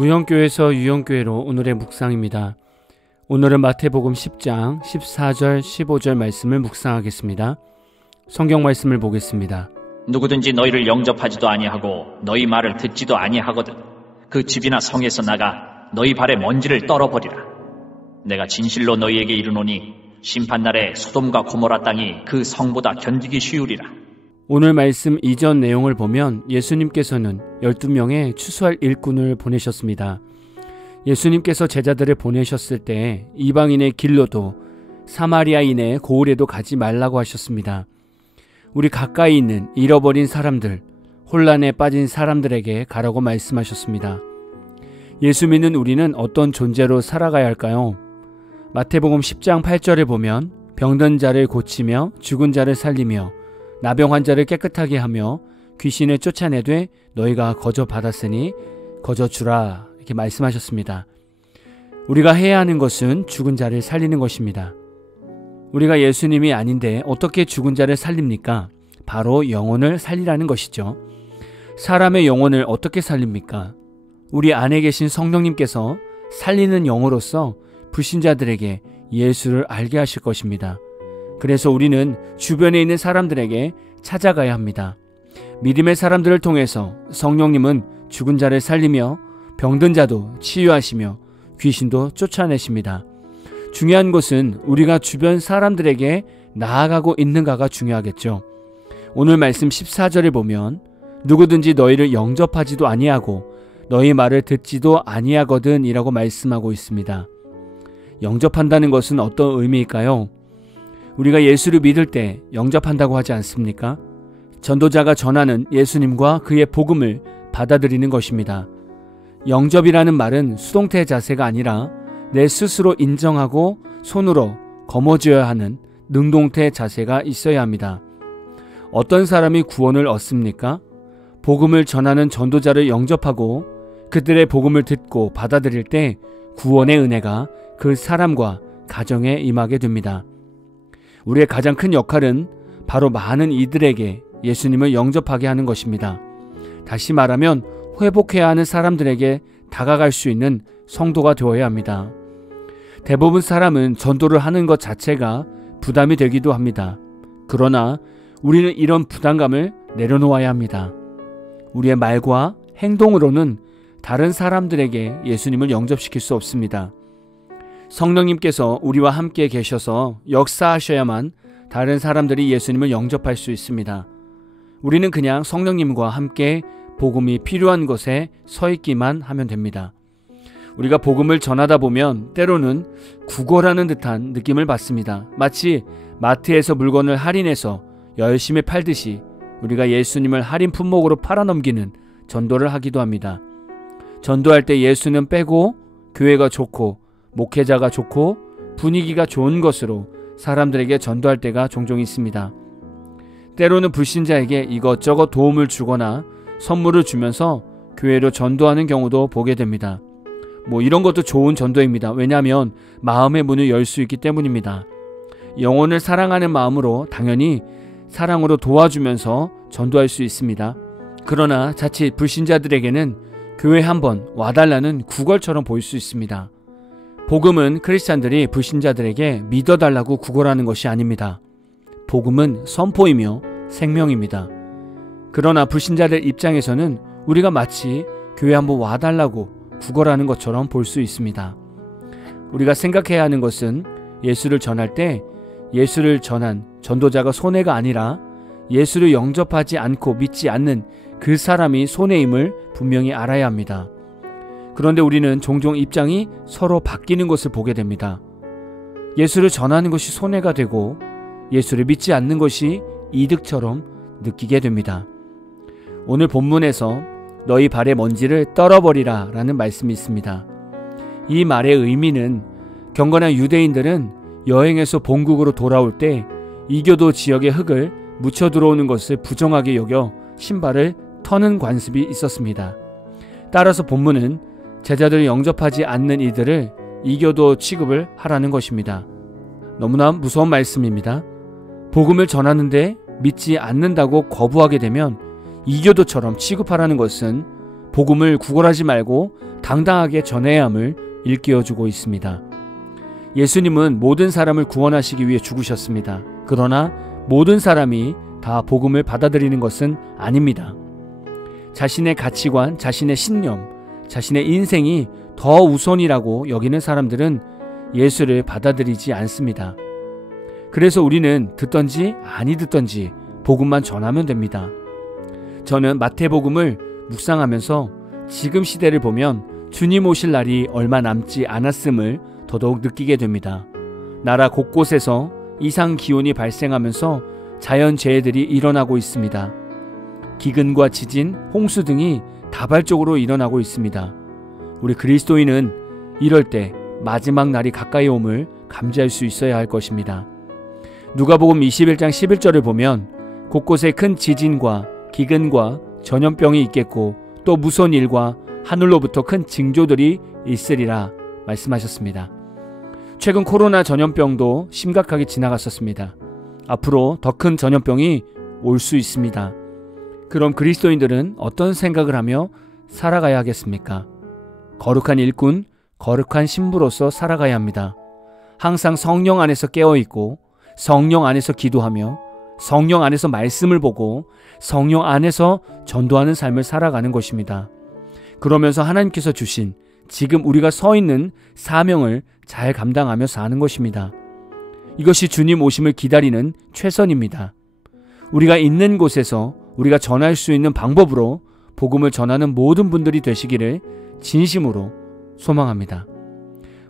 무형교회에서 유형교회로 오늘의 묵상입니다. 오늘은 마태복음 10장 14절 15절 말씀을 묵상하겠습니다. 성경 말씀을 보겠습니다. 누구든지 너희를 영접하지도 아니하고 너희 말을 듣지도 아니하거든 그 집이나 성에서 나가 너희 발에 먼지를 떨어버리라. 내가 진실로 너희에게 이르노니 심판날에 소돔과 고모라 땅이 그 성보다 견디기 쉬우리라. 오늘 말씀 이전 내용을 보면 예수님께서는 12명의 추수할 일꾼을 보내셨습니다. 예수님께서 제자들을 보내셨을 때 이방인의 길로도 사마리아인의 고을에도 가지 말라고 하셨습니다. 우리 가까이 있는 잃어버린 사람들, 혼란에 빠진 사람들에게 가라고 말씀하셨습니다. 예수 믿는 우리는 어떤 존재로 살아가야 할까요? 마태복음 10장 8절에 보면 병든 자를 고치며 죽은 자를 살리며 나병 환자를 깨끗하게 하며 귀신을 쫓아내되 너희가 거저 받았으니 거저 주라 이렇게 말씀하셨습니다. 우리가 해야 하는 것은 죽은 자를 살리는 것입니다. 우리가 예수님이 아닌데 어떻게 죽은 자를 살립니까? 바로 영혼을 살리라는 것이죠. 사람의 영혼을 어떻게 살립니까? 우리 안에 계신 성령님께서 살리는 영으로서 불신자들에게 예수를 알게 하실 것입니다. 그래서 우리는 주변에 있는 사람들에게 찾아가야 합니다. 믿음의 사람들을 통해서 성령님은 죽은 자를 살리며 병든 자도 치유하시며 귀신도 쫓아내십니다. 중요한 것은 우리가 주변 사람들에게 나아가고 있는가가 중요하겠죠. 오늘 말씀 14절에 보면 누구든지 너희를 영접하지도 아니하고 너희 말을 듣지도 아니하거든 이라고 말씀하고 있습니다. 영접한다는 것은 어떤 의미일까요? 우리가 예수를 믿을 때 영접한다고 하지 않습니까? 전도자가 전하는 예수님과 그의 복음을 받아들이는 것입니다. 영접이라는 말은 수동태 자세가 아니라 내 스스로 인정하고 손으로 거머쥐어야 하는 능동태 자세가 있어야 합니다. 어떤 사람이 구원을 얻습니까? 복음을 전하는 전도자를 영접하고 그들의 복음을 듣고 받아들일 때 구원의 은혜가 그 사람과 가정에 임하게 됩니다. 우리의 가장 큰 역할은 바로 많은 이들에게 예수님을 영접하게 하는 것입니다. 다시 말하면 회복해야 하는 사람들에게 다가갈 수 있는 성도가 되어야 합니다. 대부분 사람은 전도를 하는 것 자체가 부담이 되기도 합니다. 그러나 우리는 이런 부담감을 내려놓아야 합니다. 우리의 말과 행동으로는 다른 사람들에게 예수님을 영접시킬 수 없습니다. 성령님께서 우리와 함께 계셔서 역사하셔야만 다른 사람들이 예수님을 영접할 수 있습니다. 우리는 그냥 성령님과 함께 복음이 필요한 곳에 서 있기만 하면 됩니다. 우리가 복음을 전하다 보면 때로는 구걸하는 듯한 느낌을 받습니다. 마치 마트에서 물건을 할인해서 열심히 팔듯이 우리가 예수님을 할인 품목으로 팔아넘기는 전도를 하기도 합니다. 전도할 때 예수는 빼고 교회가 좋고 목회자가 좋고 분위기가 좋은 것으로 사람들에게 전도할 때가 종종 있습니다. 때로는 불신자에게 이것저것 도움을 주거나 선물을 주면서 교회로 전도하는 경우도 보게 됩니다. 이런 것도 좋은 전도입니다. 왜냐하면 마음의 문을 열 수 있기 때문입니다. 영혼을 사랑하는 마음으로 당연히 사랑으로 도와주면서 전도할 수 있습니다. 그러나 자칫 불신자들에게는 교회 한번 와달라는 구걸처럼 보일 수 있습니다. 복음은 크리스찬들이 불신자들에게 믿어달라고 구걸하는 것이 아닙니다. 복음은 선포이며 생명입니다. 그러나 불신자들 입장에서는 우리가 마치 교회 한번 와달라고 구걸하는 것처럼 볼 수 있습니다. 우리가 생각해야 하는 것은 예수를 전할 때 예수를 전한 전도자가 손해가 아니라 예수를 영접하지 않고 믿지 않는 그 사람이 손해임을 분명히 알아야 합니다. 그런데 우리는 종종 입장이 서로 바뀌는 것을 보게 됩니다. 예수를 전하는 것이 손해가 되고 예수를 믿지 않는 것이 이득처럼 느끼게 됩니다. 오늘 본문에서 너희 발의 먼지를 떨어버리라 라는 말씀이 있습니다. 이 말의 의미는 경건한 유대인들은 여행에서 본국으로 돌아올 때 이교도 지역의 흙을 묻혀 들어오는 것을 부정하게 여겨 신발을 터는 관습이 있었습니다. 따라서 본문은 제자들을 영접하지 않는 이들을 이교도 취급을 하라는 것입니다. 너무나 무서운 말씀입니다. 복음을 전하는데 믿지 않는다고 거부하게 되면 이교도처럼 취급하라는 것은 복음을 구걸하지 말고 당당하게 전해야 함을 일깨워주고 있습니다. 예수님은 모든 사람을 구원하시기 위해 죽으셨습니다. 그러나 모든 사람이 다 복음을 받아들이는 것은 아닙니다. 자신의 가치관, 자신의 신념, 자신의 인생이 더 우선이라고 여기는 사람들은 예수를 받아들이지 않습니다. 그래서 우리는 듣던지 아니 듣던지 복음만 전하면 됩니다. 저는 마태복음을 묵상하면서 지금 시대를 보면 주님 오실 날이 얼마 남지 않았음을 더더욱 느끼게 됩니다. 나라 곳곳에서 이상 기온이 발생하면서 자연재해들이 일어나고 있습니다. 기근과 지진, 홍수 등이 다발적으로 일어나고 있습니다. 우리 그리스도인은 이럴 때 마지막 날이 가까이 옴을 감지할 수 있어야 할 것입니다. 누가복음 21장 11절을 보면 곳곳에 큰 지진과 기근과 전염병이 있겠고 또 무서운 일과 하늘로부터 큰 징조들이 있으리라 말씀하셨습니다. 최근 코로나 전염병도 심각하게 지나갔었습니다. 앞으로 더 큰 전염병이 올 수 있습니다. 그럼 그리스도인들은 어떤 생각을 하며 살아가야 하겠습니까? 거룩한 일꾼, 거룩한 신부로서 살아가야 합니다. 항상 성령 안에서 깨어있고 성령 안에서 기도하며 성령 안에서 말씀을 보고 성령 안에서 전도하는 삶을 살아가는 것입니다. 그러면서 하나님께서 주신 지금 우리가 서 있는 사명을 잘 감당하며 사는 것입니다. 이것이 주님 오심을 기다리는 최선입니다. 우리가 있는 곳에서 우리가 전할 수 있는 방법으로 복음을 전하는 모든 분들이 되시기를 진심으로 소망합니다.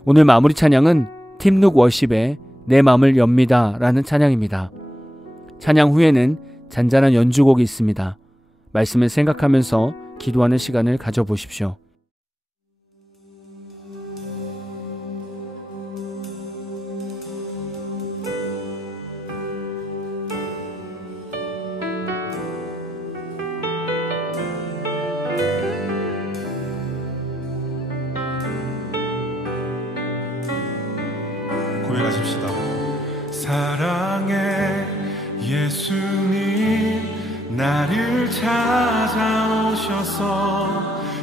오늘 마무리 찬양은 팀룩 워십의 내 마음을 엽니다 라는 찬양입니다. 찬양 후에는 잔잔한 연주곡이 있습니다. 말씀을 생각하면서 기도하는 시간을 가져보십시오. 고백하십시다. 사랑의 예수님 나를 찾아오셔서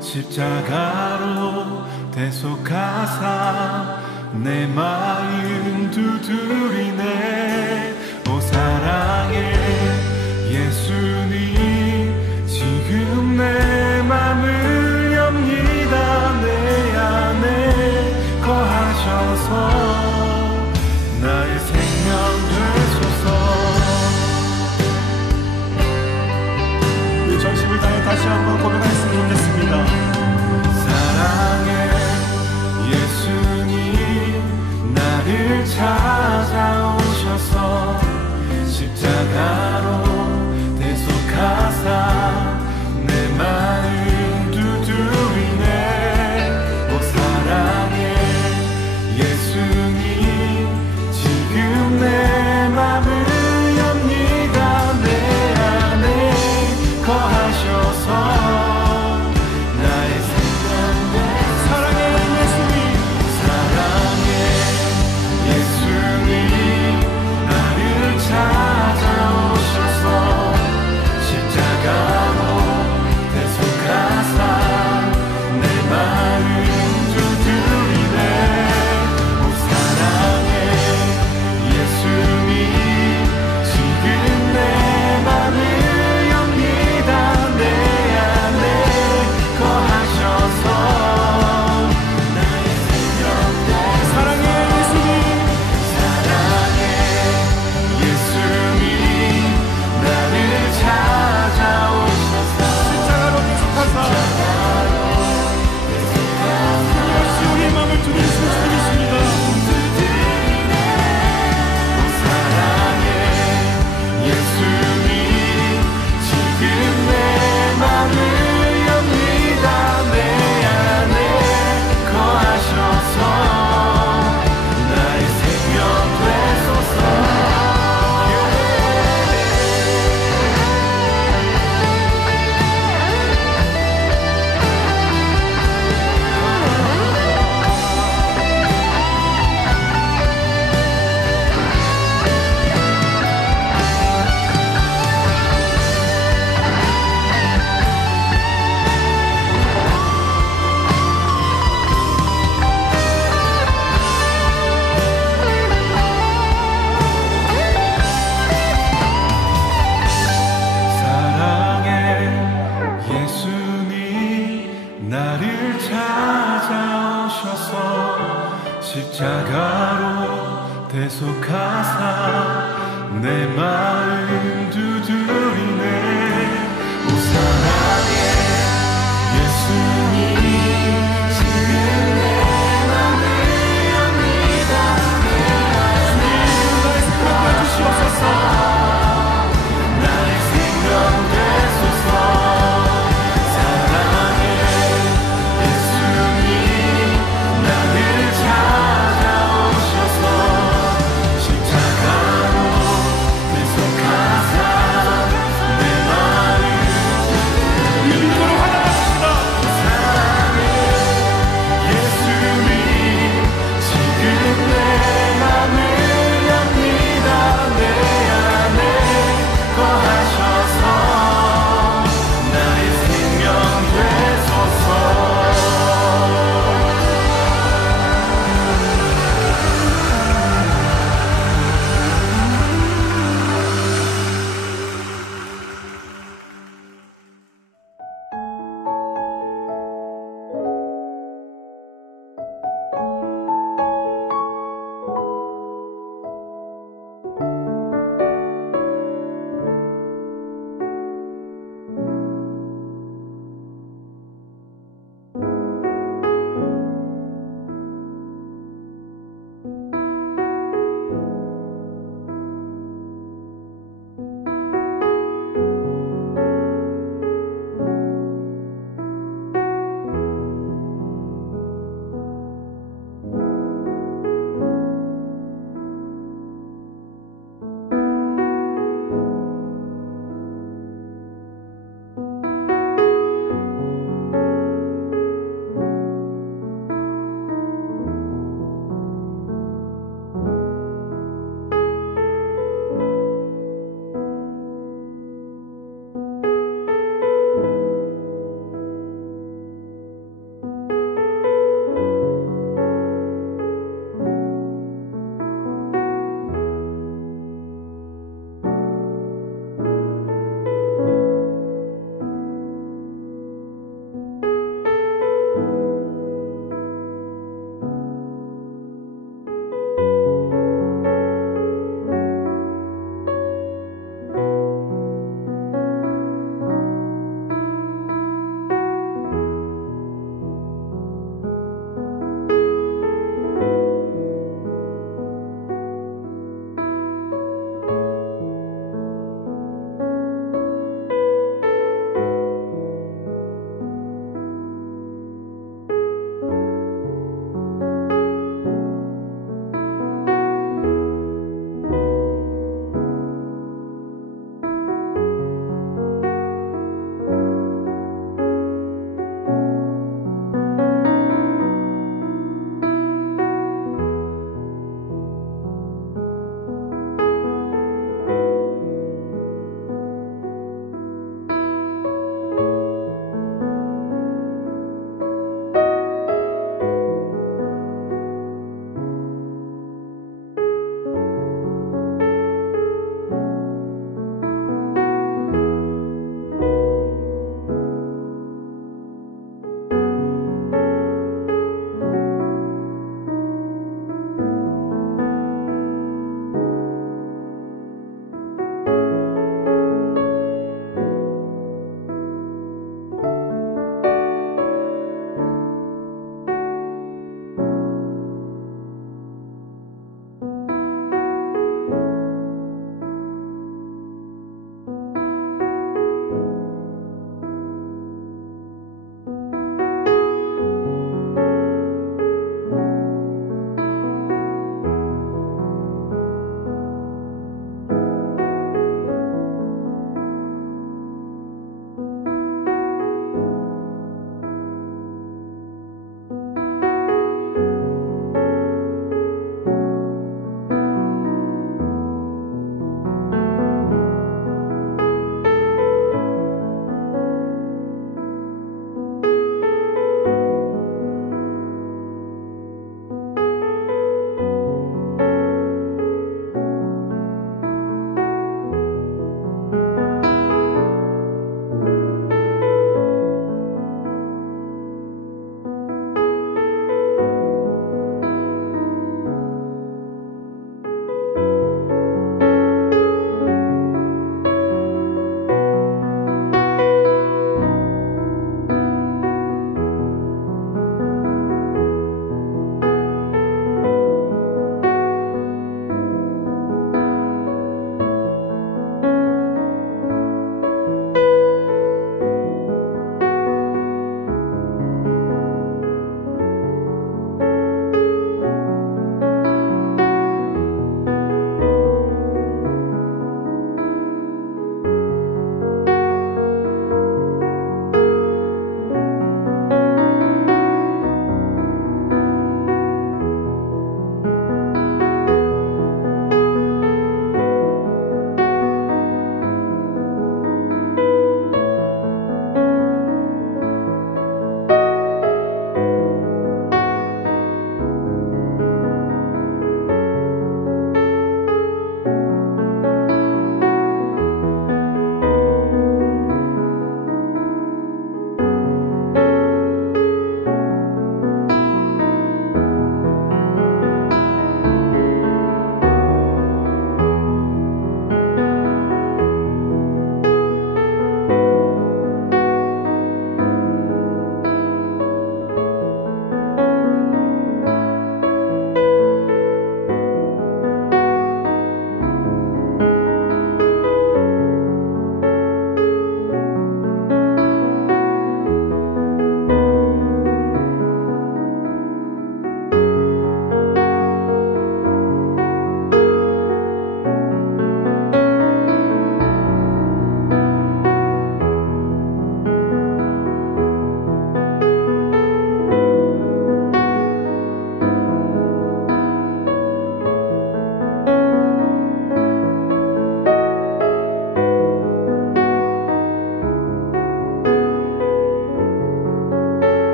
십자가로 대속하사 내 마음 두드리네. 오 사랑의 예수님 지금 내 맘을 엽니다. 내 안에 거하셔서 나의 생명 되소서. 우리 전심을 다해 다시 한번 고백했으면 좋겠습니다. 사랑의 예수님 나를 찾아오셔서 십자가로 대속하사 내 마음 두드리네. 오 사랑의 예수님 지금 내 맘을 엽니다. 내 안에 거하셔서 나의 생명 사랑의 예수님 사랑의 예수님 나를 찾아오셔서 내 맘